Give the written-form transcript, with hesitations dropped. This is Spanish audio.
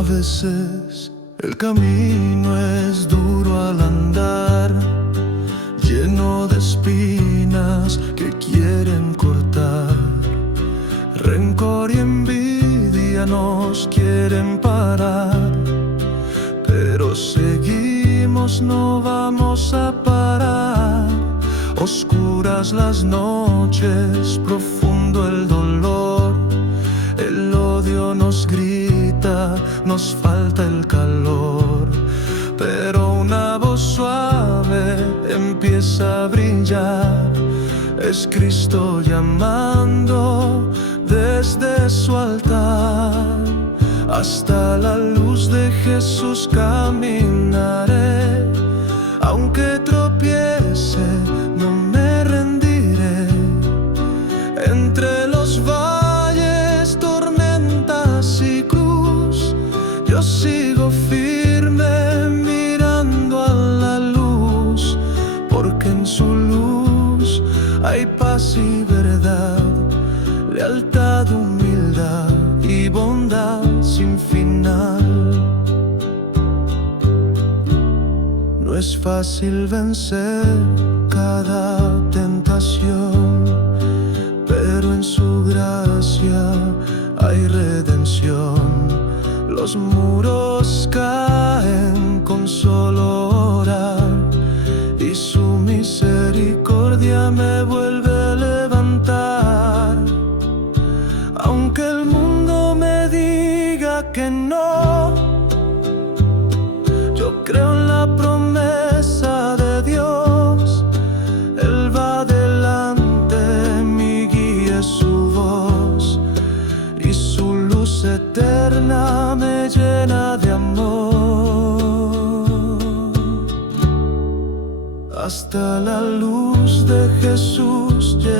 A veces el camino es duro al andar, lleno de espinas que quieren cortar. Rencor y envidia nos quieren parar, pero seguimos, no vamos a parar. Oscuras las noches, profundo el dolor, el odio nos grita, nos falta el calor. Pero una voz suave empieza a brillar, es Cristo llamando desde su altar. Hasta la luz de Jesús caminaré, aunque tropiece no me rendiré. Entre los valles, tormentas y cruz, yo sigo firme mirando a la luz, porque en su luz hay paz y verdad, lealtad, humildad y bondad sin final. No es fácil vencer cada tentación, pero en su gracia hay redención. Los muros caen con solo orar, y su misericordia me vuelve a levantar. Aunque el mundo me diga que no, yo creo en la promesa de Dios. Él va delante, mi guía es su voz, y su luz eterna me llena de amor. Hasta la luz de Jesús llega.